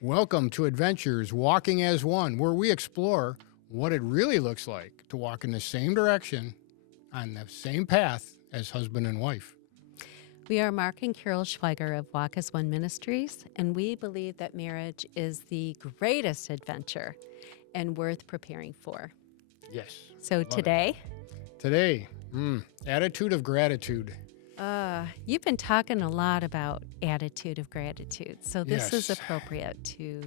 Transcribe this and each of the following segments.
Welcome to Adventures Walking as One, where we explore what it really looks like to walk in the same direction on the same path as husband and wife. We are Mark and Carol Schweiger of Walk as One Ministries, and we believe that marriage is the greatest adventure and worth preparing for. Yes. So today, attitude of gratitude. you've been talking a lot about attitude of gratitude, so this is Yes. appropriate to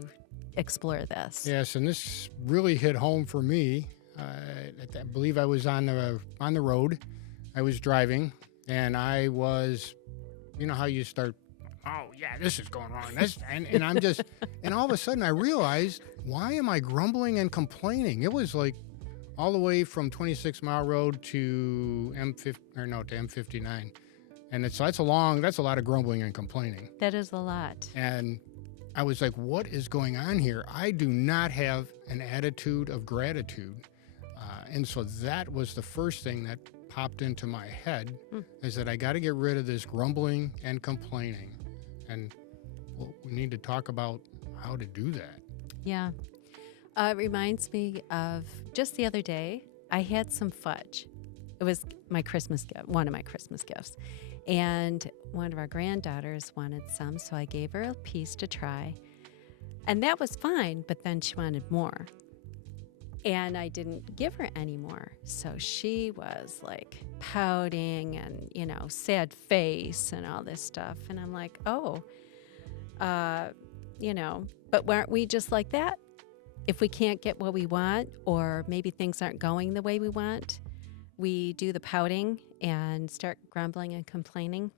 explore this. Yes, and this really hit home for me. I believe I was on the road. I was driving, and I was, you know how you start, oh yeah, this is going wrong. And I'm just, and all of a sudden I realized, why am I grumbling and complaining? It was like all the way from 26 Mile Road to M59, and that's a lot of grumbling and complaining. That is a lot. And I was like, what is going on here? I do not have an attitude of gratitude. And so that was the first thing that popped into my head, is that I got to get rid of this grumbling and complaining. And we need to talk about how to do that. Yeah. It reminds me of just the other day, I had some fudge. It was my Christmas gift, one of my Christmas gifts. And one of our granddaughters wanted some, so I gave her a piece to try. And that was fine, but then she wanted more. And I didn't give her any more. So she was like pouting and, sad face and all this stuff. And I'm like, but weren't we just like that? If we can't get what we want, or maybe things aren't going the way we want, we do the pouting and start grumbling and complaining.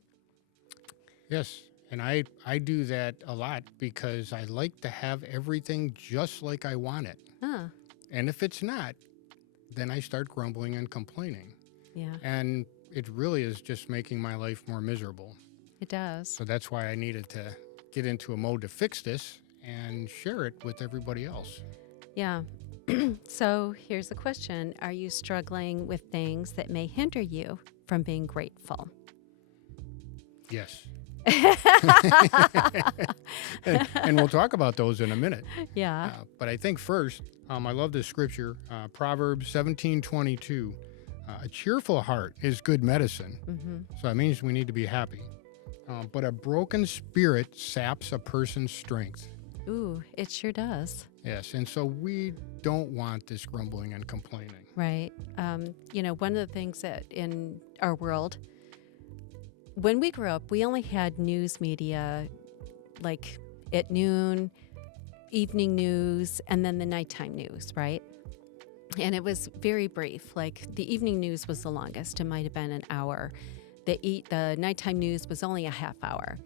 Yes, and I do that a lot because I like to have everything just like I want it. Huh. And if it's not, then I start grumbling and complaining. Yeah, And it really is just making my life more miserable. it does. So that's why I needed to get into a mode to fix this and share it with everybody else. Yeah. So here's the question. Are you struggling with things that may hinder you from being grateful? Yes. and we'll talk about those in a minute. Yeah. But I think first, I love this scripture, Proverbs 17:22. A cheerful heart is good medicine. Mm-hmm. So that means we need to be happy. But a broken spirit saps a person's strength. Ooh, it sure does. Yes, and so we don't want this grumbling and complaining. Right. One of the things that in our world, when we grew up, we only had news media like at noon, evening news, and then the nighttime news, right? And it was very brief. Like the evening news was the longest. It might have been an hour. The nighttime news was only a half hour.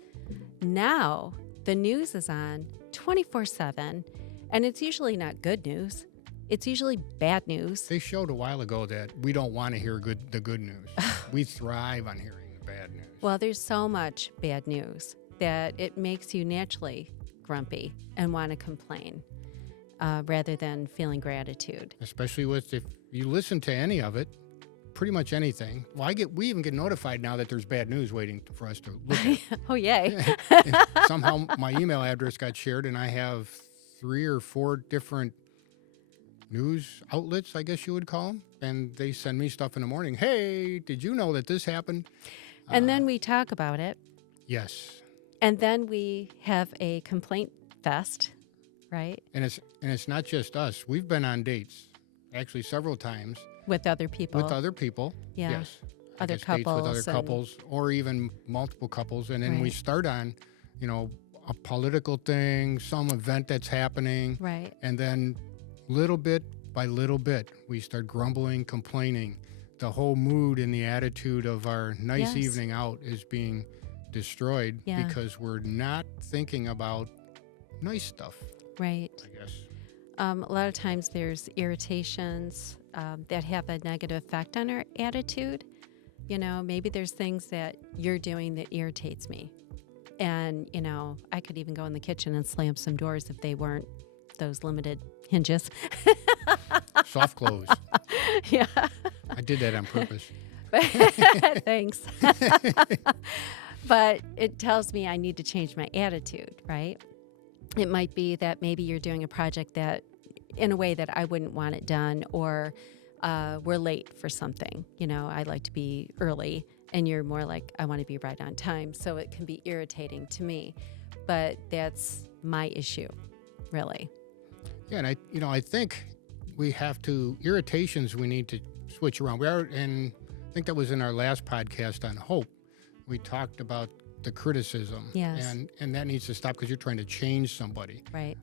Now the news is on 24/7, and it's usually not good news. It's usually bad news. They showed a while ago that we don't want to hear the good news. We thrive on hearing the bad news. Well, there's so much bad news that it makes you naturally grumpy and want to complain rather than feeling gratitude. Especially if you listen to any of it, pretty much anything. Well, we even get notified now that there's bad news waiting for us to look at. Oh, yay. Somehow my email address got shared, and I have 3 or 4 different news outlets, I guess you would call them, and they send me stuff in the morning. Hey, did you know that this happened? And then we talk about it, Yes. and then we have a complaint fest, right, And it's not just us. We've been on dates, actually several times, with other people. with other people. Yeah. Yes. I Other guess dates with other couples and- couples, or even multiple couples, and then we Right. start on, a political thing, some event that's happening, Right. and then little bit by little bit, we start grumbling, complaining. The whole mood and the attitude of our nice Yes. evening out is being destroyed Yeah. because we're not thinking about nice stuff, Right. I guess. A lot of times there's irritations that have a negative effect on our attitude. Maybe there's things that you're doing that irritates me. And, I could even go in the kitchen and slam some doors if they weren't those limited hinges. Soft clothes. Yeah. I did that on purpose. Thanks. But it tells me I need to change my attitude, right? It might be that maybe you're doing a project that in a way that I wouldn't want it done, or we're late for something. I like to be early, and you're more like, I want to be right on time. So it can be irritating to me, but that's my issue, really. Yeah, and I think we have to irritations. We need to switch around. And I think that was in our last podcast on hope. We talked about the criticism, Yes. and that needs to stop because you're trying to change somebody. Right.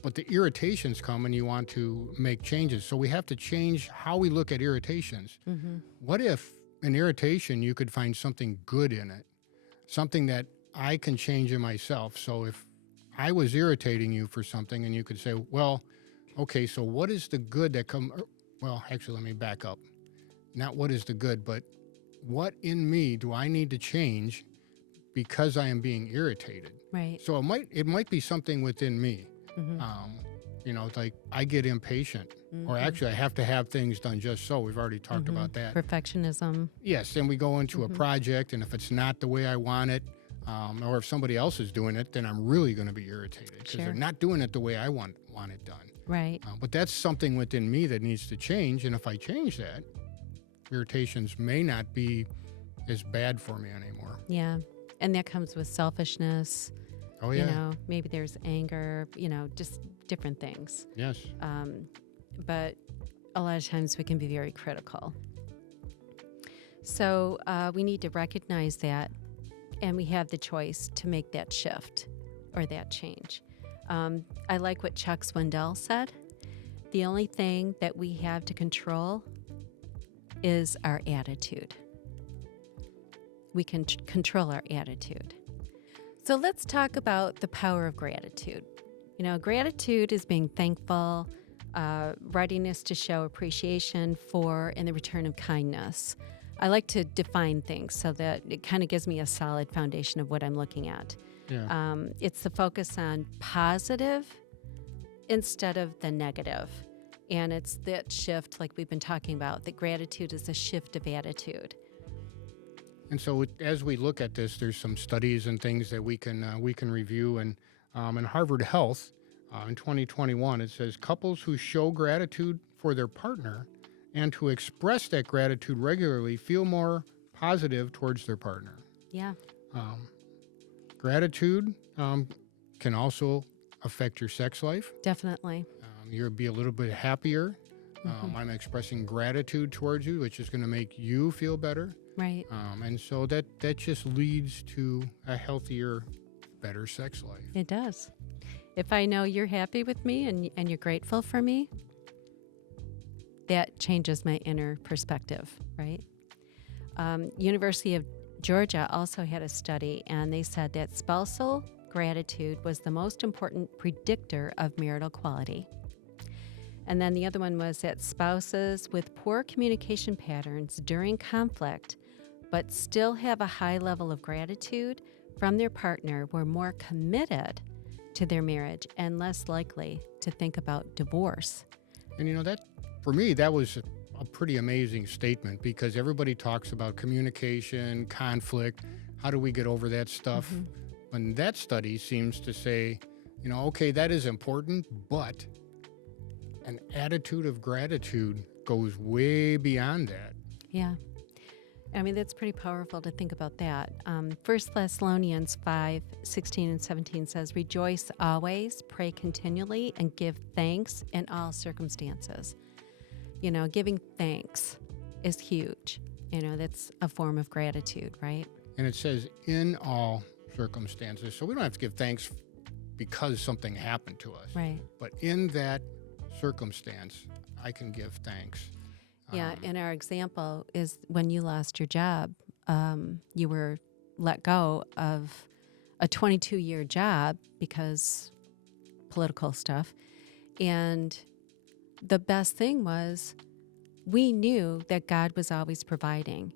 But the irritations come and you want to make changes. So we have to change how we look at irritations. Mm-hmm. What if an irritation, you could find something good in it, something that I can change in myself? So if I was irritating you for something and you could say, well, okay, so what is the good that well, actually, let me back up. Not what is the good, but what in me do I need to change because I am being irritated? Right. So it might be something within me. Mm-hmm. It's like I get impatient, Mm-hmm. or actually I have to have things done just so. We've already talked Mm-hmm. about that. Perfectionism. Yes, and we go into a Mhm. project, and if it's not the way I want it, or if somebody else is doing it, then I'm really going to be irritated because Sure. they're not doing it the way I want it done. Right. But that's something within me that needs to change, and if I change that, irritations may not be as bad for me anymore. Yeah. And that comes with selfishness. Oh yeah, Maybe there's anger, just different things. yes, But a lot of times we can be very critical. So we need to recognize that, and we have the choice to make that shift or that change. I like what Chuck Swindoll said. The only thing that we have to control is our attitude. We can control our attitude. So let's talk about the power of gratitude. Gratitude is being thankful, readiness to show appreciation for, and the return of kindness. I like to define things so that it kind of gives me a solid foundation of what I'm looking at. yeah. It's the focus on positive instead of the negative. And it's that shift, like we've been talking about, that gratitude is a shift of attitude. And so as we look at this, there's some studies and things that we can review. And in Harvard Health, in 2021, it says couples who show gratitude for their partner and who express that gratitude regularly feel more positive towards their partner. Yeah. Gratitude can also affect your sex life. Definitely. You'll be a little bit happier. I'm expressing gratitude towards you, which is going to make you feel better. Right. And so that just leads to a healthier, better sex life. It does. If I know you're happy with me and you're grateful for me, that changes my inner perspective, right? University of Georgia also had a study, and they said that spousal gratitude was the most important predictor of marital quality. And then the other one was that spouses with poor communication patterns during conflict but still have a high level of gratitude from their partner were more committed to their marriage and less likely to think about divorce. And that, for me, that was a pretty amazing statement because everybody talks about communication, conflict, how do we get over that stuff? Mm-hmm. And that study seems to say, okay, that is important, but an attitude of gratitude goes way beyond that. Yeah. I mean, that's pretty powerful to think about that. 1 Thessalonians 5:16 and 17 says, "Rejoice always, pray continually, and give thanks in all circumstances." Giving thanks is huge. That's a form of gratitude, right? And it says in all circumstances. So we don't have to give thanks because something happened to us. Right. But in that circumstance, I can give thanks. Yeah, and our example is when you lost your job, you were let go of a 22-year job because political stuff. And the best thing was we knew that God was always providing,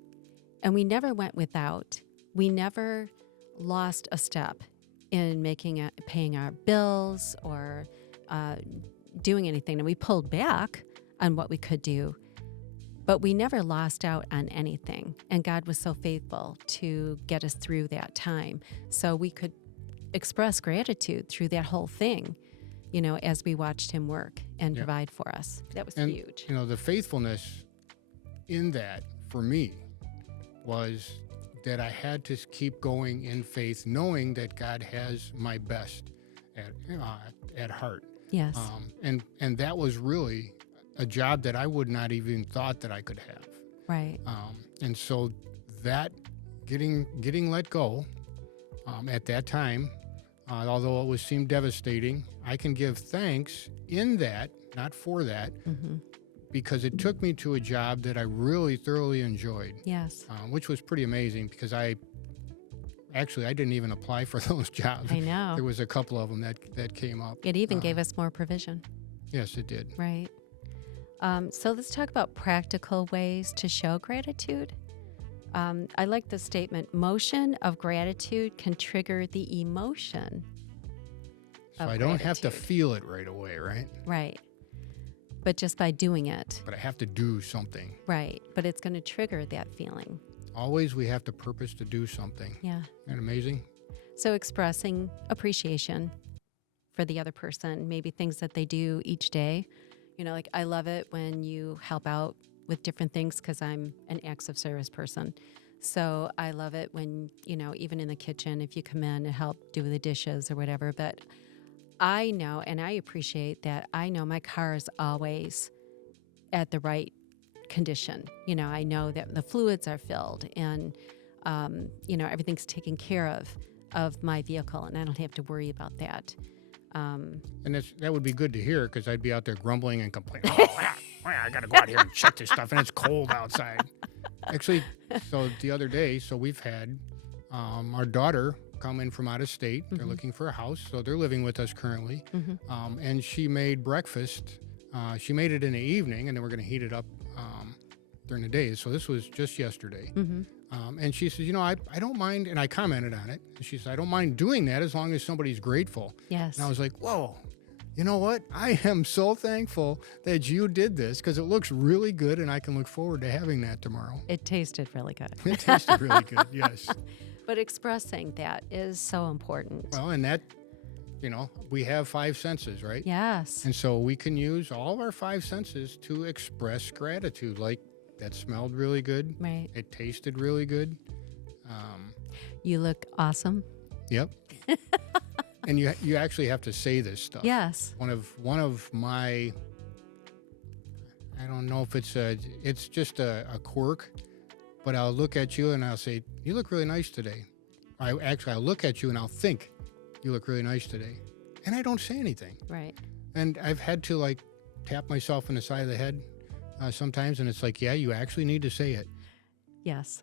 and we never went without. We never lost a step in paying our bills or doing anything. And we pulled back on what we could do, but we never lost out on anything. And God was so faithful to get us through that time. So we could express gratitude through that whole thing, as we watched him work and provide for us. That was huge. The faithfulness in that for me was that I had to keep going in faith, knowing that God has my best at heart. Yes. And that was really a job that I would not even thought that I could have. Right. And so that getting let go at that time, although it seemed devastating, I can give thanks in that, not for that, because it took me to a job that I really thoroughly enjoyed. Yes. Which was pretty amazing because I didn't even apply for those jobs. I know. There was a couple of them that came up. It even gave us more provision. Yes, it did. Right. So let's talk about practical ways to show gratitude. I like the statement, motion of gratitude can trigger the emotion So of I don't have to gratitude. feel it right away, right? Right. But just by doing it. But I have to do something. Right. But it's going to trigger that feeling. Always we have to purpose to do something. Yeah. Isn't that amazing? So expressing appreciation for the other person, maybe things that they do each day. Like I love it when you help out with different things because I'm an acts of service person. So I love it when, even in the kitchen, if you come in and help do the dishes or whatever. But I know, and I appreciate that, I know my car is always at the right condition. I know that the fluids are filled and, everything's taken care of my vehicle, and I don't have to worry about that. And that would be good to hear because I'd be out there grumbling and complaining. I got to go out here and check this stuff, and it's cold outside. Actually, so the other day, we've had our daughter come in from out of state. They're looking for a house, so they're living with us currently. And she made breakfast. She made it in the evening, and then we're going to heat it up during the day. So this was just yesterday. And she says, I don't mind, and I commented on it. And she said, I don't mind doing that as long as somebody's grateful. Yes. And I was like, whoa, you know what? I am so thankful that you did this because it looks really good, and I can look forward to having that tomorrow. It tasted really good. It tasted really good, yes. But expressing that is so important. Well, and that, we have 5 senses, right? Yes. And so we can use all of our 5 senses to express gratitude. Like, that smelled really good. Right. It tasted really good. You look awesome. Yep. And you actually have to say this stuff. Yes. One of my, I don't know if it's just a quirk, but I'll look at you and I'll say, you look really nice today. I'll look at you and I'll think, you look really nice today. And I don't say anything. Right. And I've had to tap myself in the side of the head sometimes, and it's like, yeah, you actually need to say it. Yes.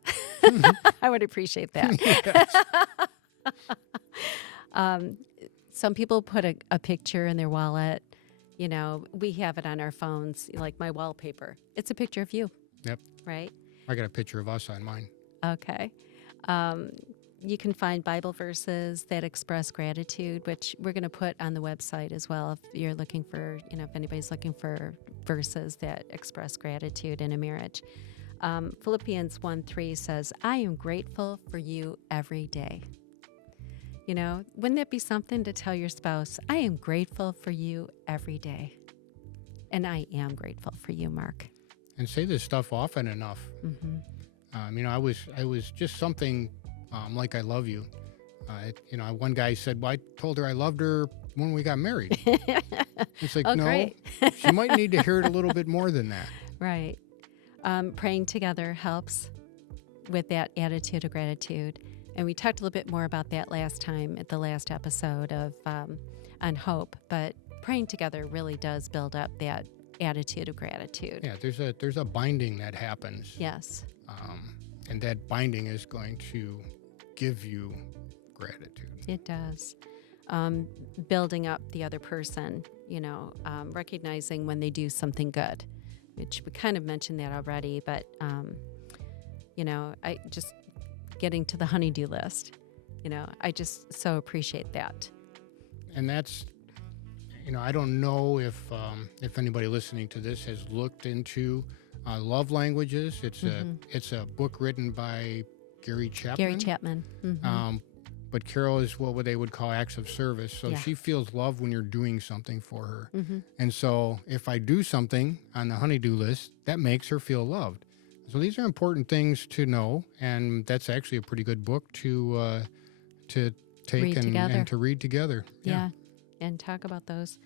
I would appreciate that. Yes. Some people put a picture in their wallet. We have it on our phones, like my wallpaper. It's a picture of you. Yep. Right? I got a picture of us on mine. Okay. You can find Bible verses that express gratitude, which we're going to put on the website as well. If you're looking for, if anybody's looking for verses that express gratitude in a marriage. Philippians 1:3 says, I am grateful for you every day. Wouldn't that be something to tell your spouse? I am grateful for you every day. And I am grateful for you, Mark. And say this stuff often enough. I was just something like I love you. One guy said, well, I told her I loved her when we got married. It's like, no, great. She might need to hear it a little bit more than that. Right. Praying together helps with that attitude of gratitude. And we talked a little bit more about that last time at the last episode of on hope. But praying together really does build up that attitude of gratitude. Yeah, there's a binding that happens. Yes. And that binding is going to give you gratitude. It does. Building up the other person, recognizing when they do something good, which we kind of mentioned that already, but, I just getting to the honey-do list, I just so appreciate that. And that's, I don't know if anybody listening to this has looked into love languages. It's a book written by Gary Chapman. Gary Chapman. Mm-hmm. but Carol is what they would call acts of service. So Yeah. she feels love when you're doing something for her. Mm-hmm. And so if I do something on the honeydew list, that makes her feel loved. So these are important things to know, and that's actually a pretty good book to take Read together. and to read together. Yeah. And talk about those.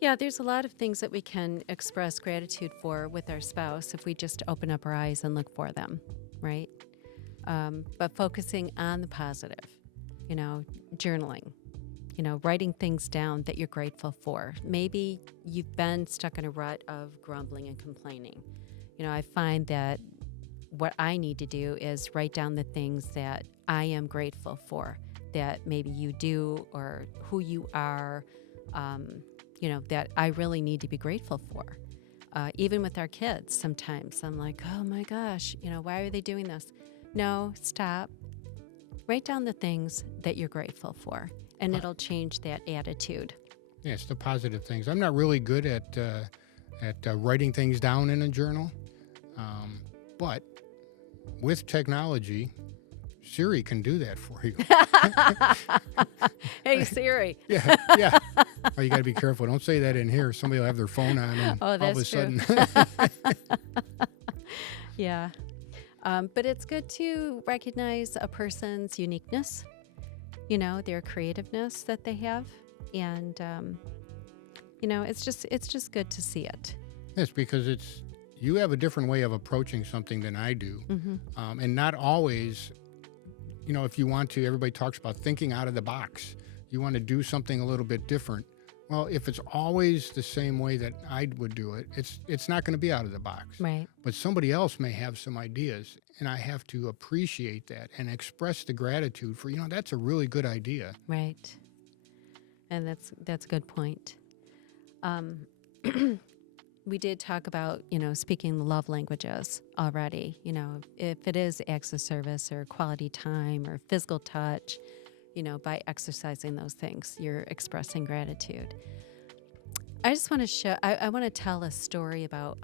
Yeah, there's a lot of things that we can express gratitude for with our spouse if we just open up our eyes and look for them, right? But focusing on the positive, journaling, writing things down that you're grateful for. Maybe you've been stuck in a rut of grumbling and complaining. I find that what I need to do is write down the things that I am grateful for, that maybe you do, or who you are, that I really need to be grateful for. Even with our kids, sometimes I'm like, oh my gosh, why are they doing this? No, stop. Write down the things that you're grateful for, and it'll change that attitude. Yes, the positive things. I'm not really good at writing things down in a journal, but with technology, Siri can do that for you. Hey, Siri. Yeah. Oh, you got to be careful. Don't say that in here. Somebody will have their phone on, and Oh, all of a that's true. sudden. Yeah. But it's good to recognize a person's uniqueness, their creativeness that they have. And, it's just good to see it. Yes, because you have a different way of approaching something than I do. Mm-hmm. And not always, if you want to, everybody talks about thinking out of the box. You want to do something a little bit different. Well, if it's always the same way that I would do it, it's not going to be out of the box. Right. But somebody else may have some ideas, and I have to appreciate that and express the gratitude for, that's a really good idea. Right. And that's a good point. We did talk about, speaking the love languages already. If it is acts of service or quality time or physical touch, by exercising those things, you're expressing gratitude. I just want to I want to tell a story about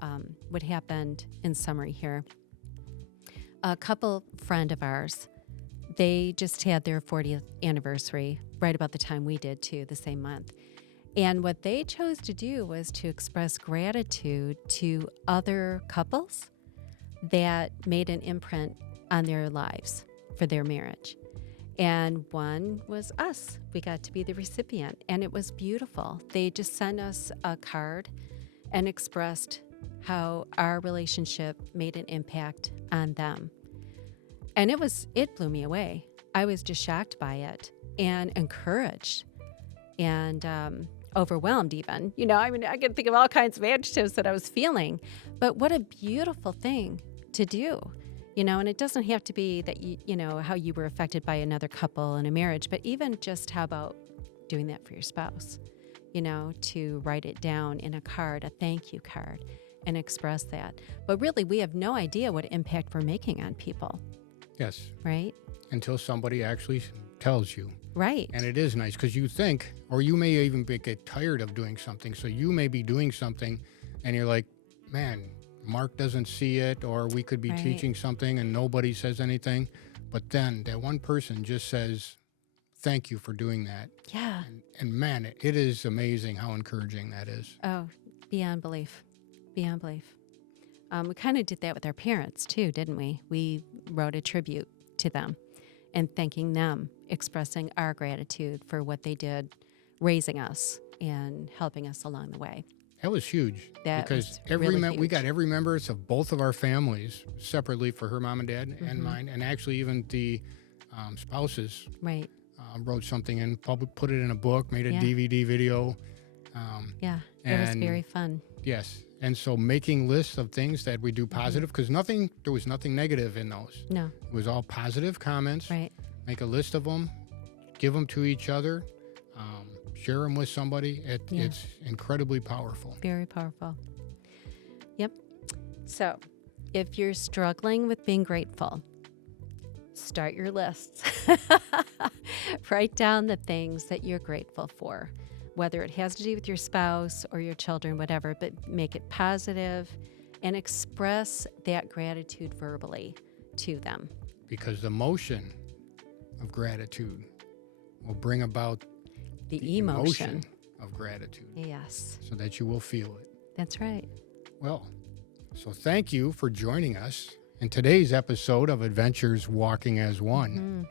what happened in Summary here. A couple friend of ours, they just had their 40th anniversary right about the time we did too, the same month. And what they chose to do was to express gratitude to other couples that made an imprint on their lives for their marriage. And one was us. We got to be the recipient, and it was beautiful. They just sent us a card and expressed how our relationship made an impact on them. And it blew me away. I was just shocked by it and encouraged and overwhelmed even. I could think of all kinds of adjectives that I was feeling. But what a beautiful thing to do. And it doesn't have to be that how you were affected by another couple in a marriage, but even just how about doing that for your spouse, to write it down in a card, a thank you card, and express that. But really, we have no idea what impact we're making on people. Yes. Right? Until somebody actually tells you. Right. And it is nice because you think, or you may even get tired of doing something. So you may be doing something and you're like, man, Mark doesn't see it, or we could be Right. teaching something and nobody says anything. But then that one person just says, thank you for doing that. Yeah. And man, it is amazing how encouraging that is. Oh, beyond belief. Beyond belief. We kind of did that with our parents too, didn't we? We wrote a tribute to them and thanking them, expressing our gratitude for what they did, raising us and helping us along the way. That was huge. That because was really we huge. got every members of both of our families separately for her mom and dad and Mhm. mine, and actually even the spouses Right. wrote something in, put it in a book, made a Yeah. DVD video. Yeah. It was And- very fun. Yes, and so making lists of things that we do Mm-hmm. positive, because there was nothing negative in those. No. It was all positive comments. Right. Make a list of them, give them to each other, share them with somebody. Yeah. It's incredibly powerful. Very powerful. Yep. So, if you're struggling with being grateful, start your lists. Write down the things that you're grateful for, whether it has to do with your spouse or your children, whatever, but make it positive and express that gratitude verbally to them. Because the motion of gratitude will bring about The emotion. of gratitude Yes, so that you will feel it. that's right. Well, so thank you for joining us in today's episode of Adventures Walking as One.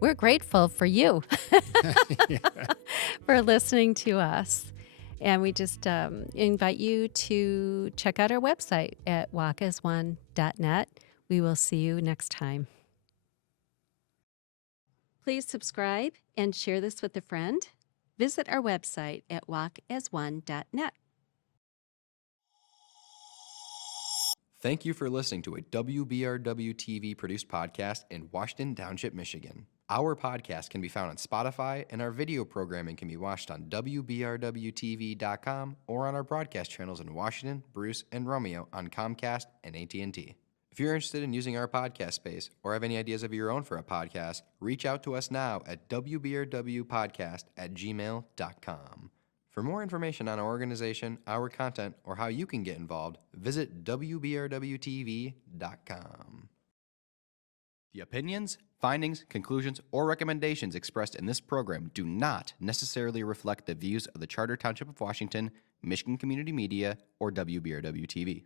We're grateful for you Yeah. for listening to us. And we just invite you to check out our website at walkasone.net. We will see you next time. Please subscribe and share this with a friend. Visit our website at walkasone.net. Thank you for listening to a WBRW TV produced podcast in Washington Township, Michigan. Our podcast can be found on Spotify, and our video programming can be watched on WBRWTV.com or on our broadcast channels in Washington, Bruce, and Romeo on Comcast and AT&T. If you're interested in using our podcast space or have any ideas of your own for a podcast, reach out to us now at WBRWpodcast@gmail.com. For more information on our organization, our content, or how you can get involved, visit WBRWTV.com. The opinions, findings, conclusions, or recommendations expressed in this program do not necessarily reflect the views of the Charter Township of Washington, Michigan Community Media, or WBRW TV.